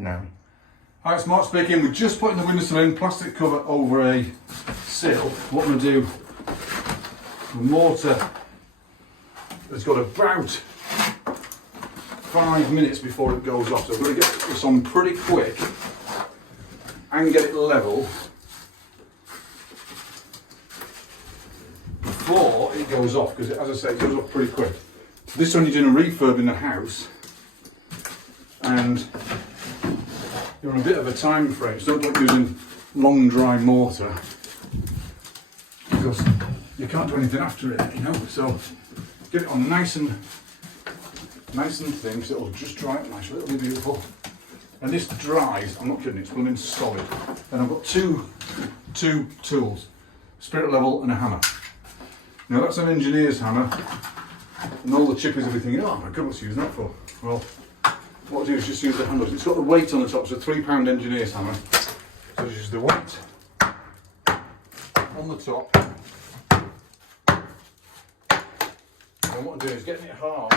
No. Hi, it's Mark speaking. We're just putting the windowsill in, plastic cover over a sill. What I'm going to do, the mortar has got about 5 minutes before it goes off, so I'm going to get this on pretty quick and get it level before it goes off, because as I say, it goes off pretty quick. This time you're doing a refurb in the house and you're on a bit of a time frame, so don't using long dry mortar because you can't do anything after it, you know. So get it on nice and thin, so it'll just dry up nice, it'll be beautiful. And this dries, I'm not kidding, it's going in solid. And I've got two tools, spirit level and a hammer. Now that's an engineer's hammer, and all the chippies will be thinking, oh my god, what's using that for? Well, what I do is just use the handles. It's got the weight on the top, so a £3 engineer's hammer. So just use the weight on the top. And what I'm doing is getting it hard.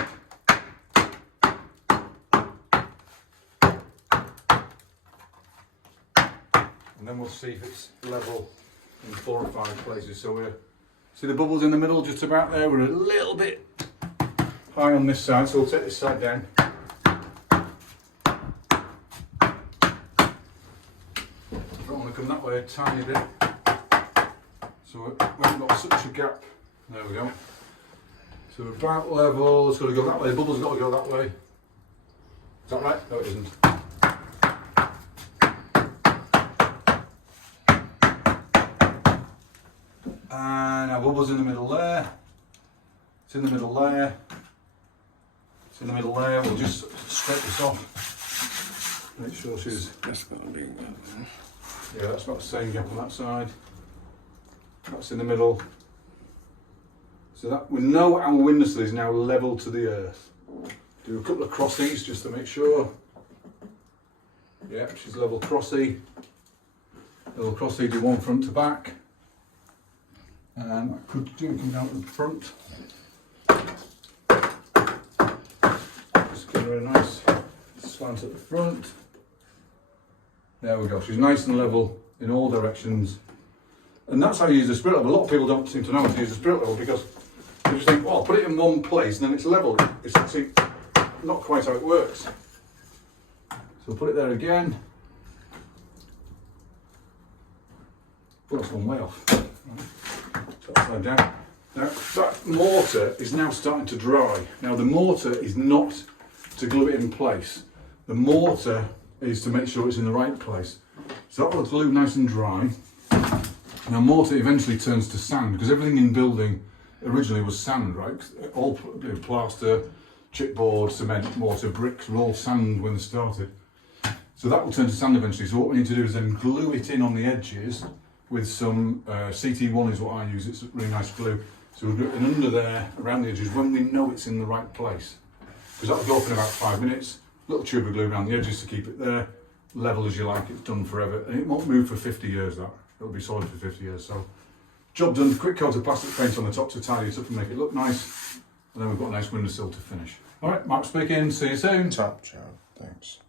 And then we'll see if it's level in 4 or 5 places. So we're, see the bubbles in the middle just about there? We're a little bit high on this side, so we'll take this side down. Come that way a tiny bit, so we haven't got such a gap. There we go. So we're about level. It's got to go that way. The bubble's got to go that way. Is that right? No, it isn't. And our bubble's in the middle there. It's in the middle there. It's in the middle there. We'll just straight this off. Make sure she's. That's got to be well then. Yeah, that's about the same gap on that side. That's in the middle. So that we know our windowsill is now level to the earth. Do a couple of crossies just to make sure. Yeah, she's level crossy. Level crossy, do one front to back. And I could do come down to the front. Just give her a nice slant at the front. There we go, she's nice and level in all directions. And that's how you use the spirit level. A lot of people don't seem to know how to use the spirit level because they just think, well, I'll put it in one place and then it's level. It's actually not quite how it works. So we'll put it there again. Oh, that's one way off. Right. Upside down. Now, that mortar is now starting to dry. Now, the mortar is not to glue it in place. The mortar is to make sure it's in the right place. So that will glue nice and dry. Now mortar eventually turns to sand because everything in building originally was sand, right? All plaster, chipboard, cement, mortar, bricks were all sand when they started. So that will turn to sand eventually. So what we need to do is then glue it in on the edges with some CT1 is what I use. It's a really nice glue. So we'll do it under there around the edges when we know it's in the right place. Because that will go up in about 5 minutes. Little tube of glue around the edges to keep it there, level as you like, it's done forever. And it won't move for 50 years, that. It'll be solid for 50 years. So, job done, quick coat of plastic paint on the top to tidy it up and make it look nice. And then we've got a nice windowsill to finish. All right, Mark speaking, see you soon. Top job, thanks.